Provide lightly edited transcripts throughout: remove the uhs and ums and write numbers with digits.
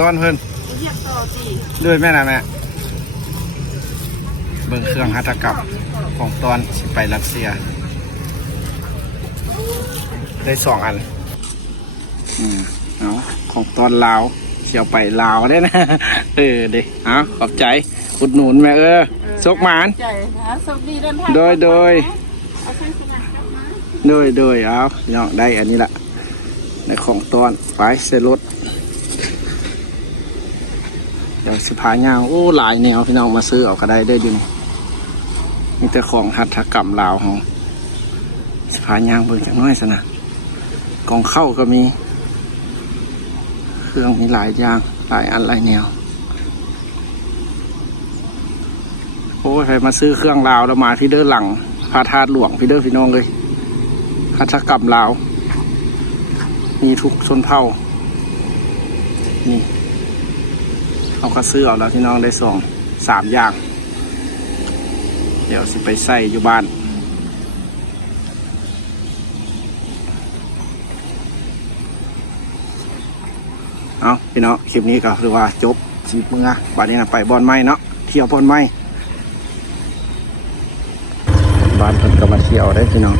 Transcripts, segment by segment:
ตอนเพิ่นด้วยแม่นะแม่เบิ่งเครื่องหัตถกรรมของตอนสิไปรัสเซียได้2 อันเอาของตอนลาวเชี่ยวไปลาวได้นะเด็กเอาขอบใจอุดหนุนแม่ซกหมานโดยเอาเนาะได้อันนี้ละในของตอนไปเซรถเดี๋ยวสิพาย่างโอ้หลายแนวพี่น้องมาซื้อเอาก็ได้เด้อดิมีแต่ของหัตถกรรมลาวของสิพาย่างเบิ่งจักน้อยซะนะกองเข้าก็มีเครื่องมีหลายอย่างหลายอันหลายแนวโอ้ยใครมาซื้อเครื่องลาวแล้วมาพี่เด้อหลังพระธาตุหลวงพี่เด้อพี่น้องเลยหัตถกรรมลาวมีทุกชนเผ่านี่เอาก็ซื้อเอาแล้วพี่น้องได้3 อย่างเดี๋ยวสิไปใส่อยู่บ้านเอาพี่น้องคลิปนี้ก็คือว่าจบสิบมื้อบัดนี้นะไปบอนไม้เนาะเที่ยวบอนไม้บ้านเพิ่นก็มาเที่ยวได้พี่น้อง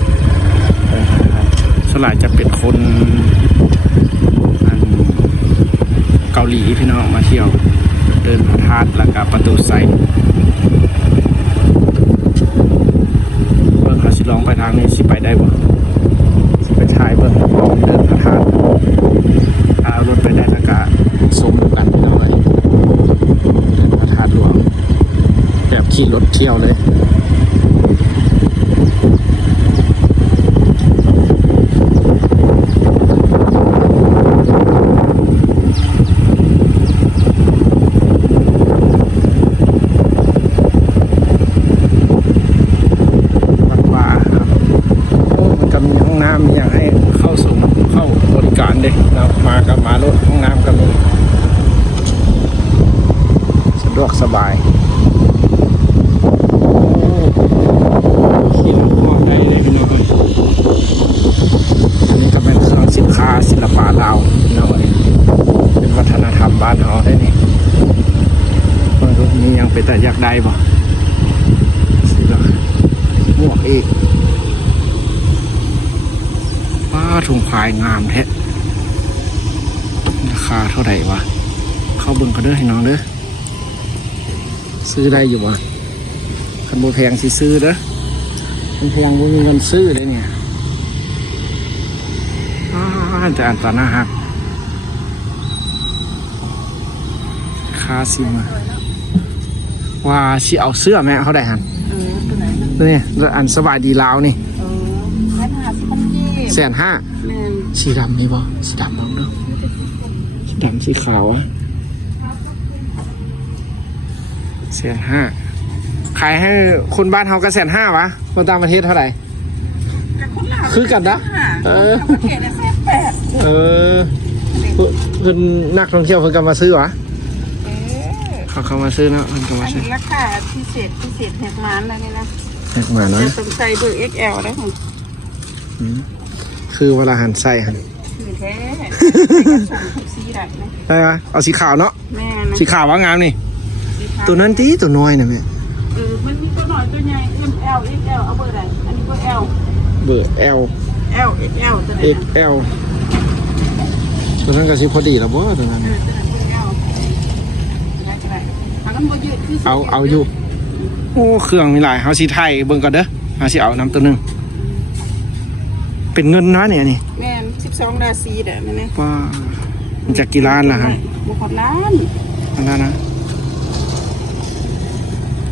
สลายจะเป็นคนเกาหลีพี่น้องมาเที่ยวเดินพระธาตุแล้วก็ประตูไซเบิ่งเขาสิลองไปทางนี้สิไปได้บ่สิไปถ่ายเบิ่งลองเดินพระธาตุเอารถไปได้แล้วก็สมกันพี่น้องเลยเดินพระธาตุหลวงแบบขี่รถเที่ยวเลยมีอย่างให้เข้าบริการเด็กเรามากับมารถห้องน้ำก็มีสะดวกสบายขี่รถมอได้เลยพี่น้องอันนี้ก็เป็นเครื่องสินค้าศิลปะลาวพี่น้องเป็นวัฒนธรรมบ้านเราได้นี่มันก็มียังเป็นแต่อยากได้บ่สิละหมวกอีกถุงพายงามแท้ราคาเท่าไหร่วะเข้าเบิ่งกันเด้อให้น้องเด้อซื้อได้อยู่วะคันโบแพงสิซื้อเด้อมันแพงบ่มีเงินซื้อเลยเนี่ยแต่อันตรายฮักค่าซิมาว่าสิเอาเสื้อแม่เขาได้หันนี่อันสบายดีลาวนี่150,000สีดำมีบ่สีดำบ้างเนาะสีดำสีขาวอะ150,000ขายให้คนบ้านเฮาก็150,000วะคนต่างประเทศเท่าไหร่คือกันนะเพิ่นนักท่องเที่ยวเพิ่นก็มาซื้อวะเขามาซื้อเนาะเพิ่นก็มาซื้อราคาพิเศษแหกมันอะไรนี่นะแหกมันเนาะสนใจเบอร์ XL ได้ของคือเวลาหั่นไส้หั่นแท้สีได้ไหมได้ไหมเอาสีขาวเนาะแม่สีขาวว่างามนี่ตัวนั้นตีตัวน้อยนะแม่มันมีตัวน้อยตัวใหญ่ ML XL เอาเบอร์ไหนอันนี้เบอร์ L เบอร์ L XL ตัวไหน XL ตัวนั้นก็สิพอดีแล้วบ่ตัวนั้นเอาอยู่โอ้เครื่องมีหลายเฮาสิไทยเบิ่งก่อนเด้อเฮาสิเอาน้ำตัวนึงเป็นเงินนะเนี่ยนี่แม่12 ราศีเด้อแม่นะว้ามันจะกี่ล้านล่ะฮะบ่ฮอดล้านนะ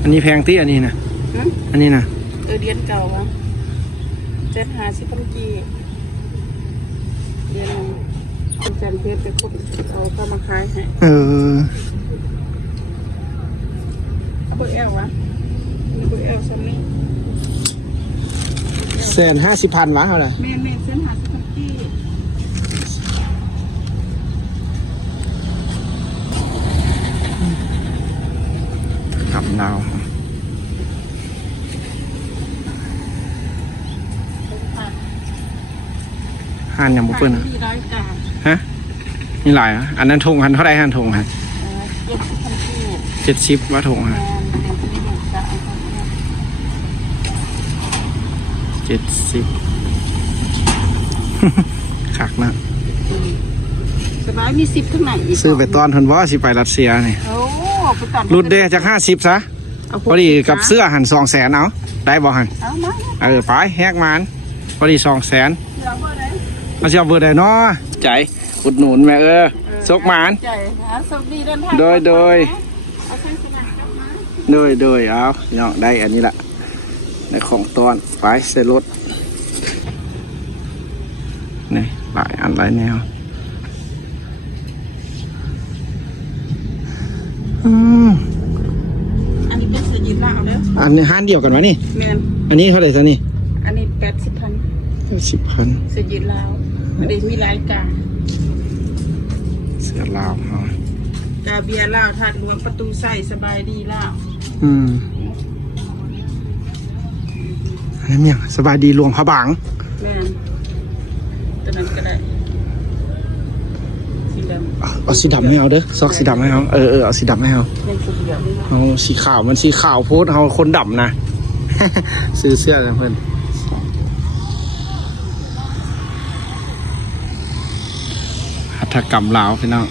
อันนี้แพงตี้อันนี้นะอันนี้นะเดือนเก่าวะ750,000กีเดือนจันเพชรไปพบเอาเข้ามาขายให้เอาเบอร์ L วะมีเบอร์ L ซ้ำนี้150,000วะเท่าไหร่แม่150,000กีกับดาวห่านยังบุเปิ้ลนะฮะ มีหลายอ่ะอันนั้นทงหันเท่าไรหันทงฮะ 70,000 กีบ 70ว่าทงฮะ แม่นเด็กที่ลูกจะเอาเข้าเนี่ย 70 คักนะ สบายมี10ข้างในอีก ซื้อไปตอนทนว่าสิไปรัสเซียนี่ โอ้ไปตัด รุดเด้จาก50ซะ เอา พอดีกับเสื้อหัน200,000เอาได้บ่หัน เอามา ไปแฮกมันพอดี200,000 เสือบ่ได้ มาเชียวเบอร์ใดเนาะใจอุดหนุนแม่ซกหมาน ใจหาสวัสดีเดินทาง โดย เอาเส้นสนามกลับมา เอาเนาะได้อันนี้ละในของตอนไปใส่รถนี่หลายอันหลายแนวอันนี้เป็นเสื้อยืดลาวเด้อ อันนี้ห้านเดียวกันวะนี่ แม่น อันนี้เท่าไหร่ซะนี่ อันนี้80,000 10,000 เสื้อยืดลาวอันนี้มีรายการ เสื้อลาวเอา กาเบียลาวถาดหลวงประตูใส่สบายดีลาว อันนี้เนี่ยสบายดีหลวงพระบาง แม่นตัวนั้นก็ได้สีดำ เอาสีดำไม่เอาเด้อซอกสีดำไม่เอาเอาสีดำไม่เอา ยังสีเดียวนี่นะ เอาสีขาวมันสีขาวโพดเอาคนดำนะ ซื้อเสื้อนะเพื่อนหัตถกรรมลาวพี่น้อง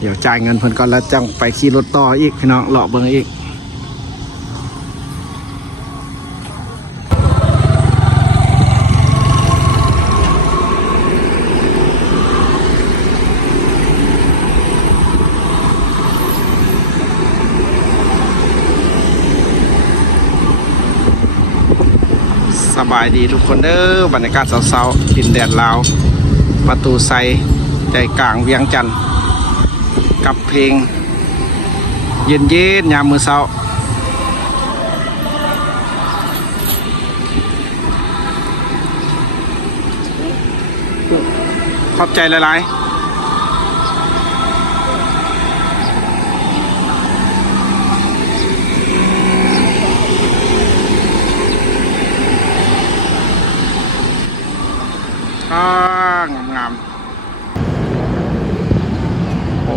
เดี๋ยวจ่ายเงินเพิ่นก่อนแล้วจังไปขี่รถต่ออีกพี่น้องเลาะเบิ่งอีกสบายดีทุกคนเด้อบรรยากาศเศร้าๆดินแดนลาวประตูไซใจกลางเวียงจันทน์กับเพลงเย็นๆยามมื้อเช้าขอบใจหลายๆงามๆโอ้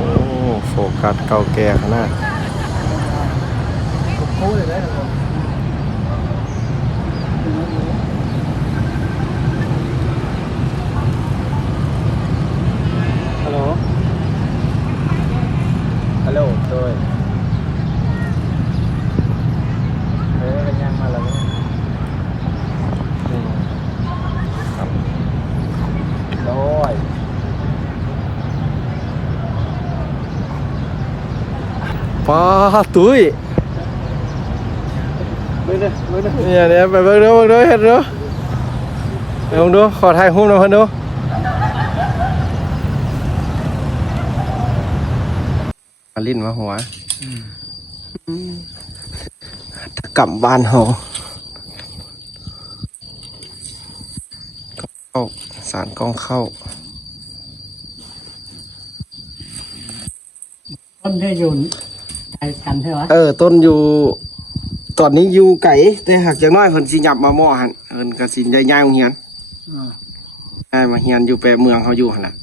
โฟกัสเก่าแก่ขนาดฮัลโหลด้วยเป็นยังมาแล้วครับด้วยป้าตุ้ยเนี่ยไปเบิ่งดูเห็นดูเบิ่งดูขอถ่ายรูปหน่อยเพิ่นดูมาลิ้นมาหัวกลับบ้านเฮาเข้าสารกองเข้า ต้นได้อยู่ไกลกันใช่ไหม ต้นอยู่ตอนนี้อยู่ไก่แต่หากอย่างน้อยเพิ่นสิหยับมาหม้อหั่นเพิ่นก็สิย้ายๆโรงเรียนย้ายมาเรียนอยู่แปรเมืองเขาอยู่หั่นล่ะ